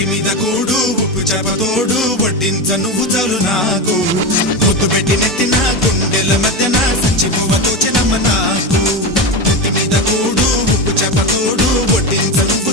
ఒంటి మీద కూడు ఉప్పు చేపతోడు వడ్డించ నువ్వు చాలు నాకు ముద్దు పెట్టి నెత్తిన గుండెల మధ్యన సంచి పువ్వతో చిన్నమ్మ నాకు ఒంటి మీద కూడు ఉప్పు చేపతోడు వడ్డించ నువ్వు